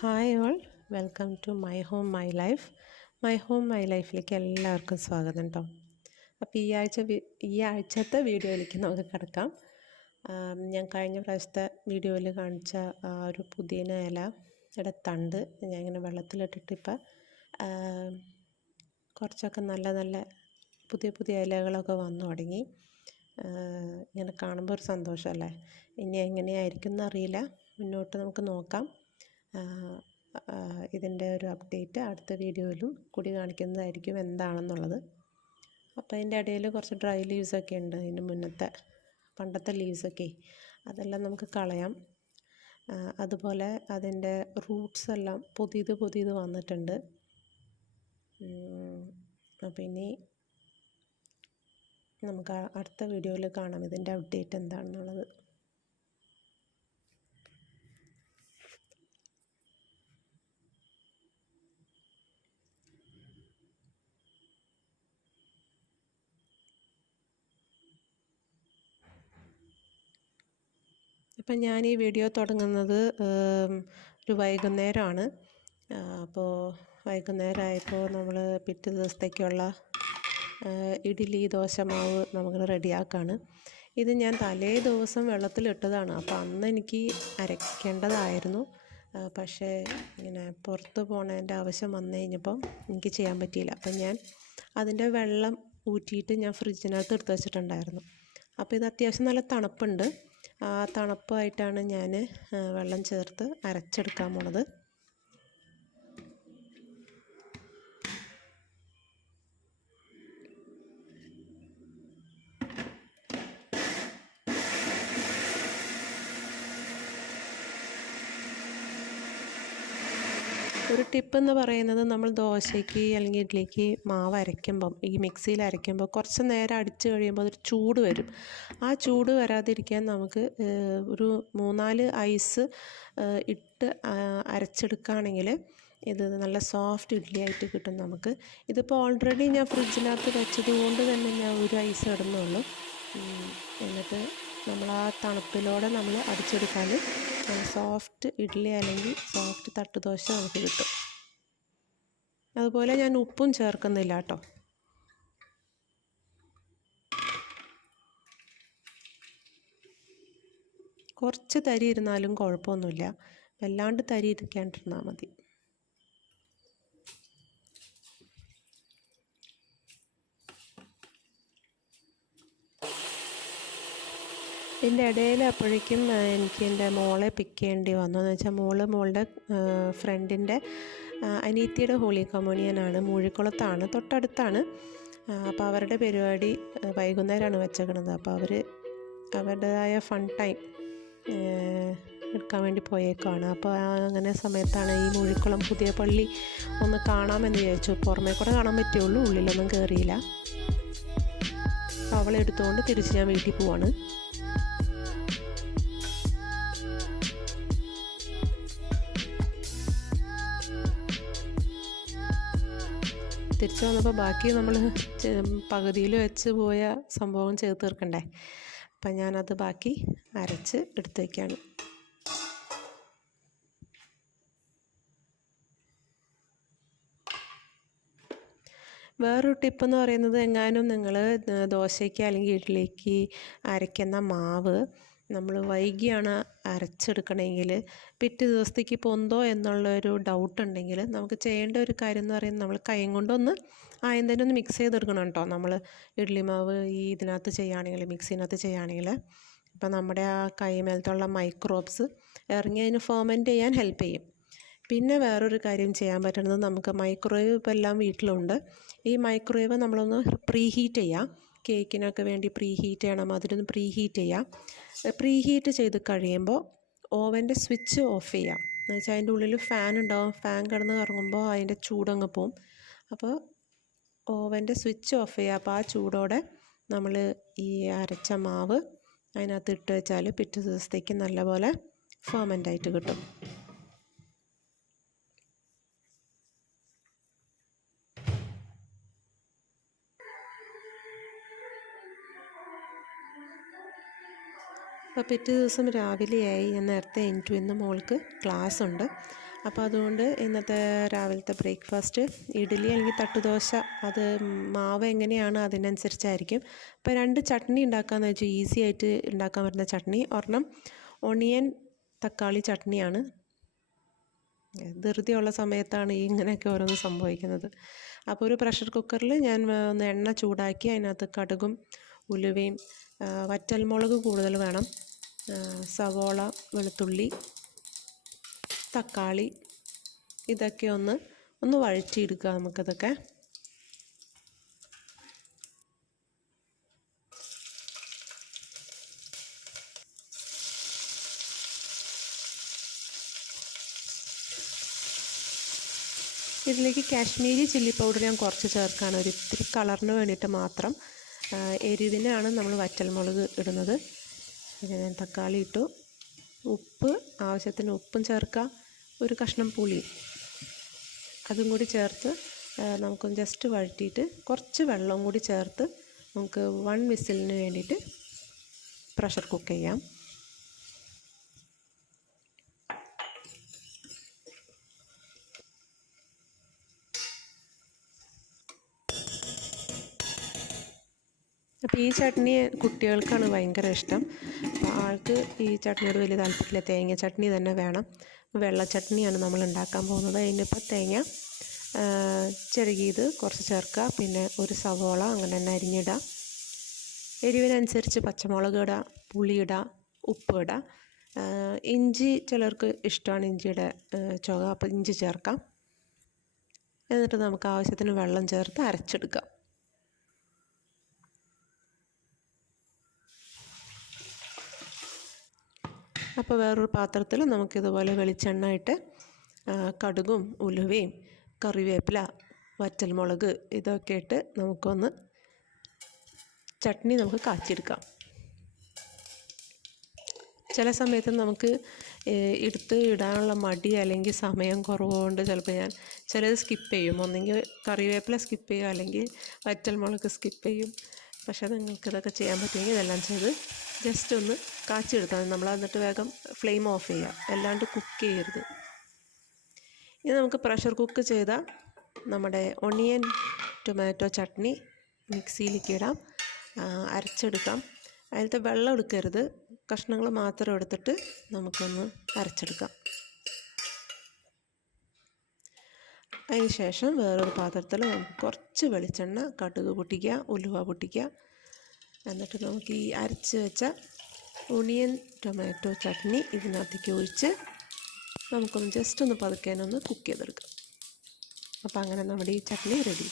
Hi all, welcome to my home my life. My home my ലൈഫിലേക്ക് എല്ലാവർക്കും സ്വാഗതം കേട്ടോ. അപ്പോൾ ഈ ആഴ്ചത്തെ വീഡിയോയിലേക്ക് നമുക്ക് കിടക്കാം. ഞാൻ കഴിഞ്ഞ പ്രാവശ്യത്തെ വീഡിയോയിൽ കാണിച്ച ഒരു പുതിന ഇലയുടെ തണ്ട് ഞാൻ ഇങ്ങനെ വെള്ളത്തിലിട്ടിട്ട് ഇപ്പം കുറച്ചൊക്കെ നല്ല പുതിയ പുതിയ ഇലകളൊക്കെ വന്നു തുടങ്ങി. ഇങ്ങനെ കാണുമ്പോൾ ഒരു സന്തോഷമല്ലേ. ഇനി എങ്ങനെയായിരിക്കും എന്നറിയില്ല, മുന്നോട്ട് നമുക്ക് നോക്കാം. ഇതിൻ്റെ ഒരു അപ്ഡേറ്റ് അടുത്ത വീഡിയോയിലും കൂടി കാണിക്കുന്നതായിരിക്കും എന്താണെന്നുള്ളത്. അപ്പോൾ അതിൻ്റെ ഇടയിൽ കുറച്ച് ഡ്രൈ ലീവ്സൊക്കെ ഉണ്ട്, ഇതിൻ്റെ പണ്ടത്തെ ലീവ്സൊക്കെ, അതെല്ലാം നമുക്ക് കളയാം. അതുപോലെ അതിൻ്റെ റൂട്ട്സ് എല്ലാം പുതിയത് വന്നിട്ടുണ്ട്. അപ്പോൾ ഇനി നമുക്ക് അടുത്ത വീഡിയോയിൽ കാണാം ഇതിൻ്റെ അപ്ഡേറ്റ് എന്താണെന്നുള്ളത്. അപ്പം ഞാൻ ഈ വീഡിയോ തുടങ്ങുന്നത് ഒരു വൈകുന്നേരമാണ്. അപ്പോൾ വൈകുന്നേരമായപ്പോൾ നമ്മൾ പിറ്റേ ദിവസത്തേക്കുള്ള ഇഡ്ഡലി ദോശ മാവ് നമുക്ക് റെഡിയാക്കാണ്. ഇത് ഞാൻ തലേ ദിവസം വെള്ളത്തിലിട്ടതാണ്. അപ്പോൾ അന്ന് എനിക്ക് അരയ്ക്കേണ്ടതായിരുന്നു, പക്ഷേ ഇങ്ങനെ പുറത്ത് പോകണതിൻ്റെ ആവശ്യം വന്നു കഴിഞ്ഞപ്പം എനിക്ക് ചെയ്യാൻ പറ്റിയില്ല. അപ്പം ഞാൻ അതിൻ്റെ വെള്ളം ഊറ്റിയിട്ട് ഞാൻ ഫ്രിഡ്ജിനകത്ത് എടുത്ത് വെച്ചിട്ടുണ്ടായിരുന്നു. അപ്പോൾ ഇത് അത്യാവശ്യം നല്ല തണുപ്പുണ്ട്. ആ തണുപ്പായിട്ടാണ് ഞാൻ വെള്ളം ചേർത്ത് അരച്ചെടുക്കാൻ പോണത്. ഒരു ടിപ്പ് എന്ന് പറയുന്നത്, നമ്മൾ ദോശയ്ക്ക് അല്ലെങ്കിൽ ഇഡ്ഡലിക്ക് മാവ് അരയ്ക്കുമ്പം, ഈ മിക്സിയിൽ അരയ്ക്കുമ്പോൾ കുറച്ച് നേരം അടിച്ച് കഴിയുമ്പോൾ അതൊരു ചൂട് വരും. ആ ചൂട് വരാതിരിക്കാൻ നമുക്ക് ഒരു 3-4 ഐസ് ഇട്ട് അരച്ചെടുക്കുകയാണെങ്കിൽ ഇത് നല്ല സോഫ്റ്റ് ഇഡ്ഡലി ആയിട്ട് കിട്ടും നമുക്ക്. ഇതിപ്പോൾ ഓൾറെഡി ഞാൻ ഫ്രിഡ്ജിനകത്ത് വെച്ചത് കൊണ്ട് തന്നെ ഞാൻ ഒരു ഐസ് ഇടുന്നുള്ളൂ. എന്നിട്ട് നമ്മൾ ആ തണുപ്പിലൂടെ നമ്മൾ അടിച്ചെടുത്താൽ സോഫ്റ്റ് ഇഡ്ഡലി അല്ലെങ്കിൽ സോഫ്റ്റ് തട്ടുദോശ നമുക്ക് കിട്ടും. അതുപോലെ ഞാൻ ഉപ്പും ചേർക്കുന്നില്ല കേട്ടോ. കുറച്ച് തരി ഇരുന്നാലും കുഴപ്പമൊന്നുമില്ല, വല്ലാണ്ട് തരി ഇരിക്കാണ്ടിരുന്നാൽ മതി. ഇതിൻ്റെ ഇടയിൽ അപ്പോഴേക്കും എനിക്ക് എൻ്റെ മോളെ പിക്ക് ചെയ്യേണ്ടി വന്നു. എന്ന് വെച്ചാൽ മോളുടെ ഫ്രണ്ടിൻ്റെ അനിയത്തിയുടെ ഹോളി കമ്മ്യൂണിയനാണ്, മൂഴിക്കുളത്താണ്, തൊട്ടടുത്താണ്. അപ്പോൾ അവരുടെ പരിപാടി വൈകുന്നേരമാണ് വെച്ചേക്കണത്. അപ്പോൾ അവരുടേതായ ഫൺ ടൈം എടുക്കാൻ വേണ്ടി പോയേക്കാണ്. അപ്പോൾ അങ്ങനെ സമയത്താണ് ഈ മൂഴിക്കുളം പുതിയ പള്ളി ഒന്ന് കാണാമെന്ന് വിചാരിച്ചു. പുറമേ കൂടെ കാണാൻ പറ്റുള്ളൂ, ഉള്ളിലൊന്നും കയറിയില്ല. അവളെ എടുത്തുകൊണ്ട് തിരിച്ച് ഞാൻ വീട്ടിൽ പോവാണ്. തിരിച്ചു വന്നപ്പോൾ ബാക്കി നമ്മൾ പകുതിയിൽ വെച്ച് പോയ സംഭവം ചേർത്ത് തീർക്കണ്ടേ. അപ്പം ഞാനത് ബാക്കി അരച്ച് എടുത്ത് വയ്ക്കുകയാണ്. വേറൊരു ടിപ്പെന്ന് പറയുന്നത്, എങ്ങാനും നിങ്ങൾ ദോശയ്ക്ക് അല്ലെങ്കിൽ ഇഡ്ഡലിക്ക് അരയ്ക്കുന്ന മാവ് നമ്മൾ വൈകിയാണ് അരച്ചെടുക്കണമെങ്കിൽ പിറ്റേ ദിവസത്തേക്ക് പൊന്തോ എന്നുള്ളൊരു ഡൗട്ട് ഉണ്ടെങ്കിൽ നമുക്ക് ചെയ്യേണ്ട ഒരു കാര്യം എന്ന് പറയുന്നത്, നമ്മൾ കൈ കൊണ്ടൊന്ന് ആദ്യം തന്നെ ഒന്ന് മിക്സ് ചെയ്തെടുക്കണം കേട്ടോ. നമ്മൾ ഇഡ്ഡലി മാവ് ഇതിനകത്ത് ചെയ്യുകയാണെങ്കിൽ, മിക്സിനകത്ത് ചെയ്യുകയാണെങ്കിൽ, ഇപ്പം നമ്മുടെ ആ കൈമേലത്തുള്ള മൈക്രോബ്സ് ഇറങ്ങി അതിന് ഫെർമെൻറ്റ് ചെയ്യാൻ ഹെൽപ്പ് ചെയ്യും. പിന്നെ വേറൊരു കാര്യം ചെയ്യാൻ പറ്റുന്നത്, നമുക്ക് മൈക്രോവേവ് ഇപ്പോൾ എല്ലാം വീട്ടിലുണ്ട്. ഈ മൈക്രോവേവ് നമ്മളൊന്ന് പ്രീ ഹീറ്റ് ചെയ്യാം. കേക്കിനൊക്കെ വേണ്ടി പ്രീ ഹീറ്റ് ചെയ്യണം, അതിനൊന്ന് പ്രീ ഹീറ്റ് ചെയ്യാം. പ്രീ ഹീറ്റ് ചെയ്ത് കഴിയുമ്പോൾ ഓവൻ്റെ സ്വിച്ച് ഓഫ് ചെയ്യാം. എന്ന് വെച്ചാൽ അതിൻ്റെ ഉള്ളിൽ ഫാൻ ഉണ്ടാവും, ഫാൻ കിടന്ന് കറങ്ങുമ്പോൾ അതിൻ്റെ ചൂടങ്ങ് പോവും. അപ്പോൾ ഓവൻ്റെ സ്വിച്ച് ഓഫ് ചെയ്യുക. അപ്പോൾ ആ ചൂടോടെ നമ്മൾ ഈ അരച്ച മാവ് അതിനകത്ത് ഇട്ട് വെച്ചാൽ പിറ്റേ ദിവസത്തേക്ക് നല്ലപോലെ ഫെർമെൻ്റായിട്ട് കിട്ടും. അപ്പോൾ പിറ്റേ ദിവസം രാവിലെയായി, ഞാൻ നേരത്തെ എണീറ്റു. ഇന്ന് മോൾക്ക് ക്ലാസ് ഉണ്ട്. അപ്പോൾ അതുകൊണ്ട് ഇന്നത്തെ രാവിലത്തെ ബ്രേക്ക്ഫാസ്റ്റ് ഇഡ്ഡലി അല്ലെങ്കിൽ തട്ടുദോശ, അത് മാവ് എങ്ങനെയാണ് അതിനനുസരിച്ചായിരിക്കും. ഇപ്പോൾ 2 ചട്നി ഉണ്ടാക്കാമെന്ന് വെച്ചാൽ ഈസി ആയിട്ട് ഉണ്ടാക്കാൻ പറ്റുന്ന ചട്നി. ഒരെണ്ണം ഒണിയൻ തക്കാളി ചട്നിയാണ്. ധൃതിയുള്ള സമയത്താണ് ഇങ്ങനെയൊക്കെ ഓരോന്ന് സംഭവിക്കുന്നത്. അപ്പോൾ ഒരു പ്രഷർ കുക്കറിൽ ഞാൻ ഒന്ന് എണ്ണ ചൂടാക്കി അതിനകത്ത് കടുകും ഉലുവയും വറ്റൽമുളക് കൂടുതൽ വേണം, സവോള, വെളുത്തുള്ളി, തക്കാളി, ഇതൊക്കെ ഒന്ന് വഴറ്റിയെടുക്കുക നമുക്കതൊക്കെ. ഇതിലേക്ക് കാശ്മീരി ചില്ലി പൗഡർ ഞാൻ കുറച്ച് ചേർക്കാണ്, ഒരു ഇത്തിരി കളറിന് വേണ്ടിയിട്ട് മാത്രം. എരിവിനാണ് നമ്മൾ വറ്റൽമുളക് ഇടുന്നത്. പിന്നെ ഞാൻ തക്കാളി ഇട്ടു, ഉപ്പ് ആവശ്യത്തിന് ഉപ്പും ചേർക്കുക, ഒരു കഷ്ണം പുളി അതും കൂടി ചേർത്ത് നമുക്കൊന്ന് ജസ്റ്റ് വഴറ്റിയിട്ട് കുറച്ച് വെള്ളവും കൂടി ചേർത്ത് നമുക്ക് 1 വിസിലിന് വേണ്ടിയിട്ട് പ്രഷർ കുക്ക് ചെയ്യാം. അപ്പോൾ ഈ ചട്നി കുട്ടികൾക്കാണ് ഭയങ്കര ഇഷ്ടം. അപ്പോൾ ആൾക്ക് ഈ ചട്നിയോട് വലിയ താല്പര്യമില്ല, തേങ്ങ ചട്നി തന്നെ വേണം. വെള്ള ചട്നിയാണ് നമ്മൾ ഉണ്ടാക്കാൻ പോകുന്നത്. അതിനിപ്പോൾ തേങ്ങ ചിരകിയത് കുറച്ച് ചേർക്കുക, പിന്നെ ഒരു സവോള അങ്ങനെ തന്നെ അരിഞ്ഞിടുക, എരിവിനനുസരിച്ച് പച്ചമുളക് ഇടുക, പുളി ഇടുക, ഉപ്പ് ഇടുക. ഇഞ്ചി ചിലർക്ക് ഇഷ്ടമാണ്, ഇഞ്ചിയുടെ ചുവ, അപ്പോൾ ഇഞ്ചി ചേർക്കാം. എന്നിട്ട് നമുക്ക് ആവശ്യത്തിന് വെള്ളം ചേർത്ത് അരച്ചെടുക്കാം. അപ്പോൾ വേറൊരു പാത്രത്തിൽ നമുക്കിതുപോലെ വെളിച്ചെണ്ണ ഇട്ട് കടുകും ഉലുവയും കറിവേപ്പില, വറ്റൽമുളക് ഇതൊക്കെ ഇട്ട് നമുക്കൊന്ന് ചട്നി നമുക്ക് കാച്ചിയെടുക്കാം. ചില സമയത്ത് നമുക്ക് എടുത്ത് ഇടാനുള്ള മടി അല്ലെങ്കിൽ സമയം കുറവുകൊണ്ട് ചിലപ്പോൾ ഞാൻ ചിലത് സ്കിപ്പ് ചെയ്യും. ഒന്നെങ്കിൽ കറിവേപ്പില സ്കിപ്പ് ചെയ്യും, അല്ലെങ്കിൽ വറ്റൽമുളക് സ്കിപ്പ് ചെയ്യും. പക്ഷേ നിങ്ങൾക്കിതൊക്കെ ചെയ്യാൻ പറ്റുമെങ്കിൽ ഇതെല്ലാം ചെയ്ത് ജസ്റ്റ് ഒന്ന് കാച്ചിയെടുത്താൽ മതി. നമ്മൾ എന്നിട്ട് വേഗം ഫ്ലെയിം ഓഫ് ചെയ്യുക, അല്ലാണ്ട് കുക്ക് ചെയ്യരുത്. ഇനി നമുക്ക് പ്രഷർ കുക്ക് ചെയ്ത നമ്മുടെ ഒണിയൻ ടൊമാറ്റോ ചട്നി മിക്സിയിലേക്ക് ഇടാം, അരച്ചെടുക്കാം. അതിലത്തെ വെള്ളം എടുക്കരുത്, കഷ്ണങ്ങൾ മാത്രം എടുത്തിട്ട് നമുക്കൊന്ന് അരച്ചെടുക്കാം. അതിന് ശേഷം വേറൊരു പാത്രത്തിൽ നമുക്ക് കുറച്ച് വെളിച്ചെണ്ണ, കടുക് പൊട്ടിക്കുക, ഉലുവ പൊട്ടിക്കുക. എന്നിട്ട് നമുക്ക് ഈ അരച്ച് വെച്ച ഒണിയൻ ടൊമാറ്റോ ചട്നി ഇതിനകത്തേക്ക് ഒഴിച്ച് നമുക്കൊന്ന് ജസ്റ്റ് ഒന്ന് പതുക്കേനൊന്ന് കുക്ക് ചെയ്തെടുക്കാം. അപ്പോൾ അങ്ങനെ നമ്മുടെ ഈ ചട്നി റെഡി.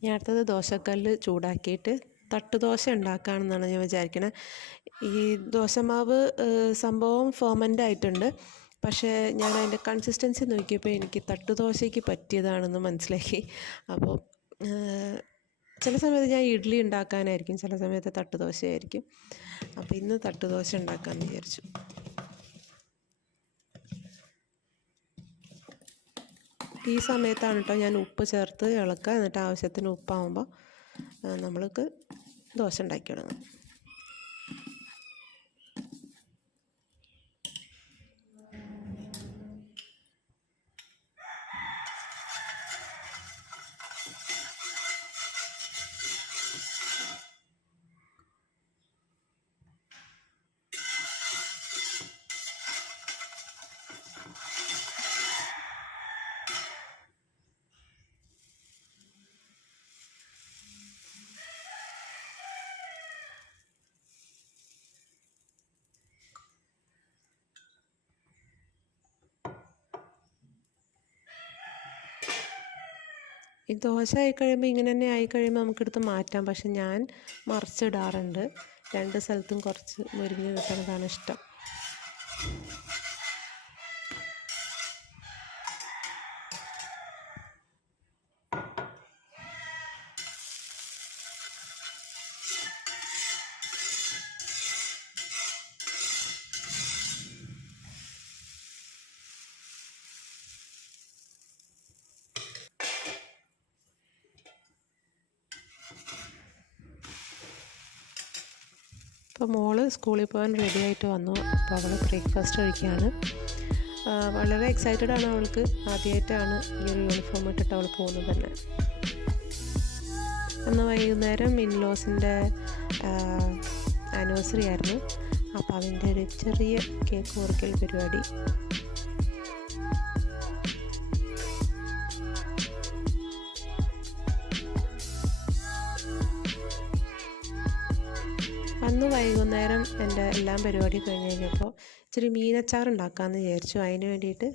ഇനി അടുത്തത് ദോശക്കല്ല് ചൂടാക്കിയിട്ട് തട്ടുദോശ ഉണ്ടാക്കുകയാണെന്നാണ് ഞാൻ വിചാരിക്കുന്നത്. ഈ ദോശമാവ് സംഭവം ഫെർമെൻ്റ് ആയിട്ടുണ്ട്, പക്ഷേ ഞാൻ അതിൻ്റെ കൺസിസ്റ്റൻസി നോക്കിയപ്പോൾ എനിക്ക് തട്ടുദോശയ്ക്ക് പറ്റിയതാണെന്ന് മനസ്സിലാക്കി. അപ്പോൾ ചില സമയത്ത് ഞാൻ ഇഡ്ഡലി ഉണ്ടാക്കാനായിരിക്കും, ചില സമയത്ത് തട്ടുദോശയായിരിക്കും. അപ്പോൾ ഇന്ന് തട്ടുദോശ ഉണ്ടാക്കാമെന്ന് വിചാരിച്ചു. ഈ സമയത്താണ് കേട്ടോ ഞാൻ ഉപ്പ് ചേർത്ത് ഇളക്കുക. എന്നിട്ട് ആവശ്യത്തിന് ഉപ്പാകുമ്പോൾ നമ്മൾക്ക് ദോശ ഉണ്ടാക്കി തുടങ്ങാം. ഈ ദോശ ആയിക്കഴിയുമ്പോൾ ഇങ്ങനെ തന്നെ ആയിക്കഴിയുമ്പോൾ നമുക്കെടുത്ത് മാറ്റാം. പക്ഷെ ഞാൻ മറിച്ചിടാറുണ്ട്, 2 സ്ഥലത്തും കുറച്ച് മുരിഞ്ഞ് കിട്ടുന്നതാണ് ഇഷ്ടം. അപ്പോൾ മോള് സ്കൂളിൽ പോകാൻ റെഡി ആയിട്ട് വന്നു. അപ്പോൾ അവൾ ബ്രേക്ക്ഫാസ്റ്റ് കഴിക്കുകയാണ്. വളരെ എക്സൈറ്റഡ് ആണ് അവൾക്ക്. ആദ്യമായിട്ടാണ് ഈ ഒരു യൂണിഫോം ഇട്ടിട്ട് അവൾ പോകുന്നത് തന്നെ. അന്ന് വൈകുന്നേരം ഇൻലോസിൻ്റെ ആനിവേഴ്സറി ആയിരുന്നു. അപ്പോൾ അതിൻ്റെ ഒരു ചെറിയ കേക്ക് മുറിക്കൽ പരിപാടി. അന്ന് വൈകുന്നേരം എൻ്റെ എല്ലാം പരിപാടി കഴിഞ്ഞ് കഴിഞ്ഞപ്പോൾ ഇച്ചിരി മീനച്ചാർ ഉണ്ടാക്കാമെന്ന് വിചാരിച്ചു. അതിന് വേണ്ടിയിട്ട്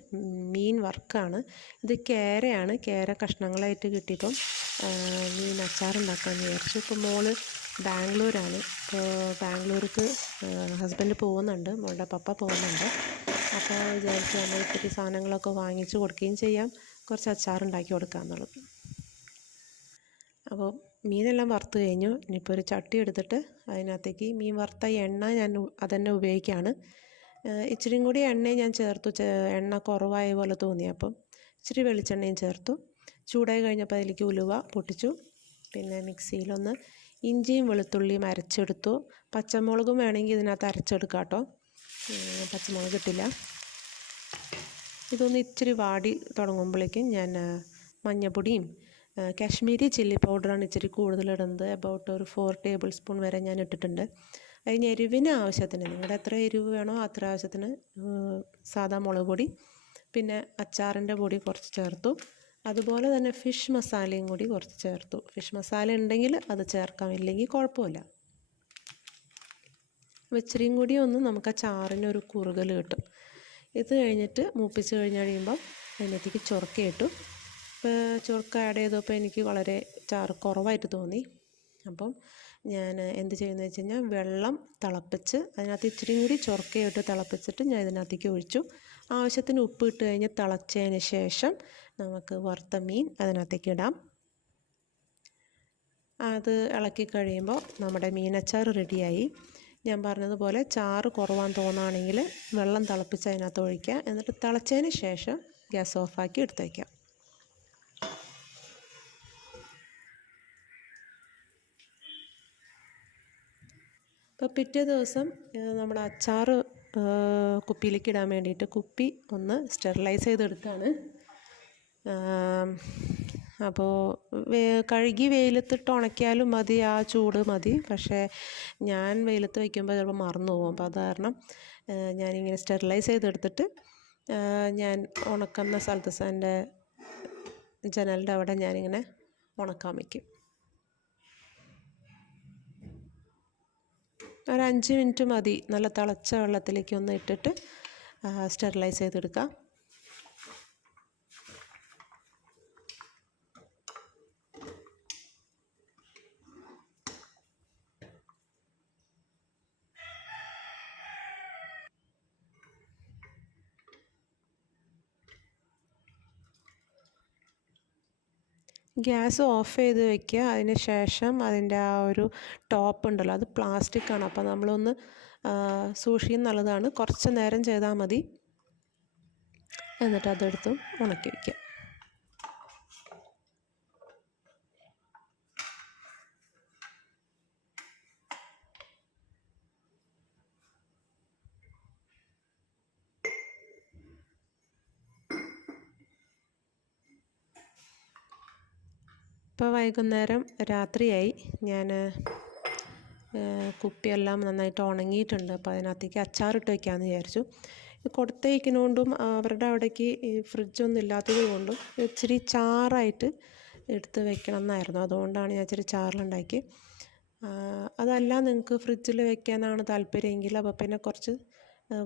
മീൻ വറുക്കാണ്. ഇത് കേരയാണ്. കേര കഷ്ണങ്ങളായിട്ട് കിട്ടിയപ്പം മീൻ അച്ചാർ ഉണ്ടാക്കാമെന്ന് വിചാരിച്ചു. ഇപ്പോൾ മോള് ബാംഗ്ലൂരാണ്. അപ്പോൾ ബാംഗ്ലൂർക്ക് ഹസ്ബൻഡ് പോകുന്നുണ്ട്, മോളുടെ പപ്പ പോകുന്നുണ്ട്. അപ്പോൾ വിചാരിച്ചു നമ്മൾ ഇത്തിരി സാധനങ്ങളൊക്കെ വാങ്ങിച്ച് കൊടുക്കുകയും ചെയ്യാം, കുറച്ച് അച്ചാർ ഉണ്ടാക്കി കൊടുക്കാമെന്നുള്ളത്. അപ്പോൾ മീനെല്ലാം വറുത്ത് കഴിഞ്ഞു. ഇനിയിപ്പോൾ ഒരു ചട്ടി എടുത്തിട്ട് അതിനകത്തേക്ക് മീൻ വറുത്ത എണ്ണ ഞാൻ അതന്നെ ഉപയോഗിക്കുകയാണ്. ഇച്ചിരിയും കൂടി എണ്ണയും ഞാൻ ചേർത്തു. എണ്ണ കുറവായ പോലെ തോന്നി, അപ്പം ഇച്ചിരി വെളിച്ചെണ്ണയും ചേർത്തു. ചൂടായി കഴിഞ്ഞപ്പോൾ അതിലേക്ക് ഉലുവ പൊട്ടിച്ചു. പിന്നെ മിക്സിയിലൊന്ന് ഇഞ്ചിയും വെളുത്തുള്ളിയും അരച്ചെടുത്തു. പച്ചമുളകും വേണമെങ്കിൽ ഇതിനകത്ത് അരച്ചെടുക്കാം കേട്ടോ, പച്ചമുളക് ഇട്ടില്ല. ഇതൊന്ന് ഇച്ചിരി വാടി തുടങ്ങുമ്പോഴേക്കും ഞാൻ മഞ്ഞൾപ്പൊടിയും കാശ്മീരി ചില്ലി പൗഡറാണ് ഇച്ചിരി കൂടുതലിടുന്നത്. അബൌട്ട് ഒരു 4 ടേബിൾ സ്പൂൺ വരെ ഞാൻ ഇട്ടിട്ടുണ്ട്. അതിന് എരിവിന് ആവശ്യത്തിന്, നിങ്ങളുടെ എത്ര എരിവ് വേണോ അത്ര ആവശ്യത്തിന് സാദാ മുളക് പൊടി, പിന്നെ അച്ചാറിൻ്റെ പൊടി കുറച്ച് ചേർത്തു. അതുപോലെ തന്നെ ഫിഷ് മസാലയും കൂടി കുറച്ച് ചേർത്തു. ഫിഷ് മസാല ഉണ്ടെങ്കിൽ അത് ചേർക്കാം, ഇല്ലെങ്കിൽ കുഴപ്പമില്ല. ഇച്ചിരിയും കൂടി ഒന്ന് നമുക്ക് ആ ചാറിനൊരു കുറുകൽ കിട്ടും. ഇത് കഴിഞ്ഞിട്ട് മൂപ്പിച്ച് കഴിയുമ്പം അതിനകത്തേക്ക് ചൊറുക്ക ഇട്ടു. ചൊറുക്ക ആഡ് ചെയ്തപ്പോൾ എനിക്ക് വളരെ ചാറ് കുറവായിട്ട് തോന്നി. അപ്പം ഞാൻ എന്ത് ചെയ്യുന്നത് വെച്ച് കഴിഞ്ഞാൽ വെള്ളം തിളപ്പിച്ച് അതിനകത്ത് ഇച്ചിരിയും കൂടി ചൊറുക്കയിട്ട് തിളപ്പിച്ചിട്ട് ഞാൻ ഇതിനകത്തേക്ക് ഒഴിച്ചു. ആവശ്യത്തിന് ഉപ്പ് ഇട്ട് കഴിഞ്ഞ് തിളച്ചതിന് ശേഷം നമുക്ക് വറുത്ത മീൻ അതിനകത്തേക്ക് ഇടാം. അത് ഇളക്കി കഴിയുമ്പോൾ നമ്മുടെ മീനച്ചാർ റെഡിയായി. ഞാൻ പറഞ്ഞതുപോലെ ചാറ് കുറവാൻ തോന്നുകയാണെങ്കിൽ വെള്ളം തിളപ്പിച്ച് അതിനകത്ത് ഒഴിക്കുക. എന്നിട്ട് തിളച്ചതിന് ശേഷം ഗ്യാസ് ഓഫാക്കി എടുത്ത് വയ്ക്കാം. അപ്പോൾ പിറ്റേ ദിവസം നമ്മുടെ അച്ചാർ കുപ്പിയിലേക്ക് ഇടാൻ വേണ്ടിയിട്ട് കുപ്പി ഒന്ന് സ്റ്റെറിലൈസ് ചെയ്തെടുക്കുകയാണ്. അപ്പോൾ കഴുകി വെയിലത്തിട്ട് ഉണക്കിയാലും മതി, ആ ചൂട് മതി. പക്ഷേ ഞാൻ വെയിലത്ത് വയ്ക്കുമ്പോൾ ചിലപ്പോൾ മറന്നു പോകും. അപ്പോൾ അത് കാരണം ഞാനിങ്ങനെ സ്റ്റെറിലൈസ് ചെയ്തെടുത്തിട്ട് ഞാൻ ഉണക്കുന്ന സ്ഥലത്ത് എൻ്റെ ജനലിൻ്റെ അവിടെ ഞാനിങ്ങനെ ഉണക്കാൻ വയ്ക്കും. ഒരു 5 മിനിറ്റ് മതി. നല്ല തിളച്ച വെള്ളത്തിലേക്ക് ഒന്ന് ഇട്ടിട്ട് സ്റ്റെറിലൈസ് ചെയ്തെടുക്കാം. ഗ്യാസ് ഓഫ് ചെയ്ത് വയ്ക്കുക. അതിന് ശേഷം അതിൻ്റെ ആ ഒരു ടോപ്പ് ഉണ്ടല്ലോ, അത് പ്ലാസ്റ്റിക്കാണ്. അപ്പോൾ നമ്മളൊന്ന് സൂക്ഷിക്കുന്നത് നല്ലതാണ്. കുറച്ച് നേരം ചെയ്താൽ മതി. എന്നിട്ട് അതെടുത്ത് ഉണക്കി വയ്ക്കുക. ഇപ്പോൾ വൈകുന്നേരം രാത്രിയായി. ഞാൻ കുപ്പിയെല്ലാം നന്നായിട്ട് ഉണങ്ങിയിട്ടുണ്ട്. അപ്പോൾ അതിനകത്തേക്ക് അച്ചാറിട്ട് വയ്ക്കാമെന്ന് വിചാരിച്ചു. കൊടുത്തയക്കുന്നതുകൊണ്ടും അവരുടെ അവിടേക്ക് ഈ ഫ്രിഡ്ജൊന്നും ഇല്ലാത്തത് കൊണ്ടും ഇച്ചിരി ചാറായിട്ട് എടുത്ത് വെക്കണം എന്നായിരുന്നു. അതുകൊണ്ടാണ് ഞാൻ ഇച്ചിരി ചാറിലുണ്ടാക്കി. അതല്ല നിങ്ങൾക്ക് ഫ്രിഡ്ജിൽ വെക്കാനാണ് താല്പര്യമെങ്കിൽ അപ്പോൾ പിന്നെ കുറച്ച്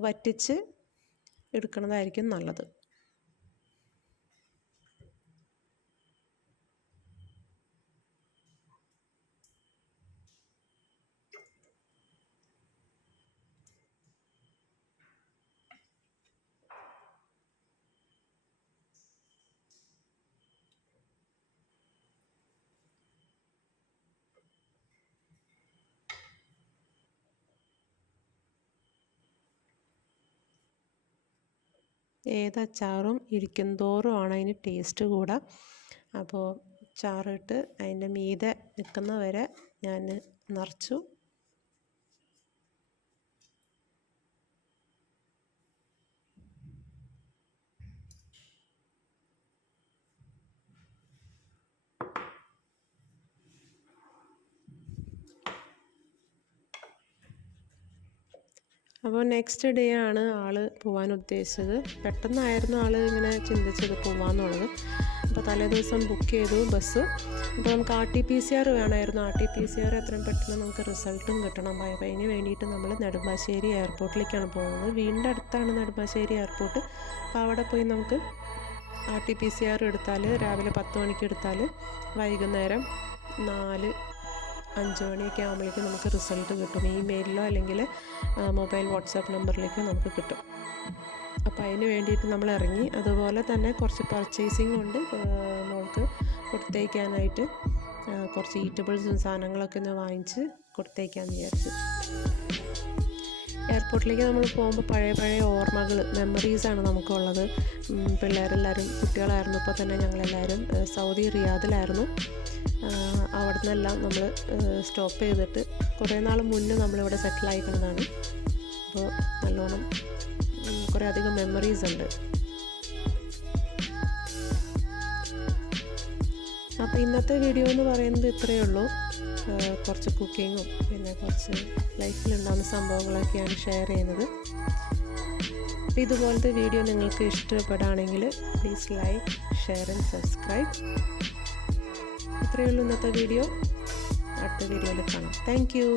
വറ്റിച്ച് എടുക്കുന്നതായിരിക്കും നല്ലത്. ഏതച്ചാറും ഇരിക്കും തോറുമാണ് അതിന് ടേസ്റ്റ് കൂടുക. അപ്പോൾ ചാറിട്ട് അതിൻ്റെ മീതെ നിൽക്കുന്ന വരെ ഞാൻ നിറച്ചു. അപ്പോൾ നെക്സ്റ്റ് ഡേ ആണ് ആൾ പോകാൻ ഉദ്ദേശിച്ചത്. പെട്ടെന്നായിരുന്നു ആൾ ഇങ്ങനെ ചിന്തിച്ചത് പോകാമെന്നുള്ളത്. അപ്പോൾ തലേ ദിവസം ബുക്ക് ചെയ്തു ബസ്. അപ്പോൾ നമുക്ക് RT-PCR വേണമായിരുന്നു. RT-PCR എത്രയും പെട്ടെന്ന് നമുക്ക് റിസൾട്ടും കിട്ടണം. അപ്പോൾ അതിന് വേണ്ടിയിട്ട് നമ്മൾ നെടുമ്പാശ്ശേരി എയർപോർട്ടിലേക്കാണ് പോകുന്നത്. വീടിൻ്റെ അടുത്താണ് നെടുമ്പാശ്ശേരി എയർപോർട്ട്. അപ്പോൾ അവിടെ പോയി നമുക്ക് RT-PCR എടുത്താൽ രാവിലെ 10 മണിക്ക് എടുത്താൽ വൈകുന്നേരം 4-5 മണിയൊക്കെ ആകുമ്പോഴേക്കും നമുക്ക് റിസൾട്ട് കിട്ടും. ഇമെയിലിലോ അല്ലെങ്കിൽ മൊബൈൽ വാട്സാപ്പ് നമ്പറിലേക്കോ നമുക്ക് കിട്ടും. അപ്പോൾ അതിന് വേണ്ടിയിട്ട് നമ്മൾ ഇറങ്ങി. അതുപോലെ തന്നെ കുറച്ച് പർച്ചേസിങ് ഉണ്ട് മോൾക്ക് കൊടുത്തേക്കാനായിട്ട്. കുറച്ച് ഈറ്റബിൾസും സാധനങ്ങളൊക്കെ ഒന്ന് വാങ്ങിച്ച് കൊടുത്തേക്കാമെന്ന് വിചാരിച്ചു. എയർപോർട്ടിലേക്ക് നമ്മൾ പോകുമ്പോൾ പഴയ ഓർമ്മകൾ, മെമ്മറീസാണ് നമുക്കുള്ളത്. പിള്ളേരെല്ലാവരും കുട്ടികളായിരുന്നു. ഇപ്പോൾ തന്നെ ഞങ്ങളെല്ലാവരും സൗദി റിയാദിലായിരുന്നു. അവിടെ നിന്നെല്ലാം നമ്മൾ സ്റ്റോപ്പ് ചെയ്തിട്ട് കുറേ നാൾ മുന്നേ നമ്മളിവിടെ സെറ്റിലായിക്കുന്നതാണ്. അപ്പോൾ നല്ലോണം കുറേ അധികം മെമ്മറീസ് ഉണ്ട്. അപ്പോൾ ഇന്നത്തെ വീഡിയോ എന്ന് പറയുന്നത് ഇത്രയേ ഉള്ളൂ. കുറച്ച് കുക്കിങ്ങും പിന്നെ കുറച്ച് ലൈഫിലുണ്ടാകുന്ന സംഭവങ്ങളൊക്കെയാണ് ഷെയർ ചെയ്യുന്നത്. അപ്പോൾ ഇതുപോലത്തെ വീഡിയോ നിങ്ങൾക്ക് ഇഷ്ടപ്പെടുകയാണെങ്കിൽ please like, share and subscribe. ഇത്രയേ ഉള്ളൂ ഇന്നത്തെ വീഡിയോ. അടുത്ത വീഡിയോയിൽ കാണാം. Thank you.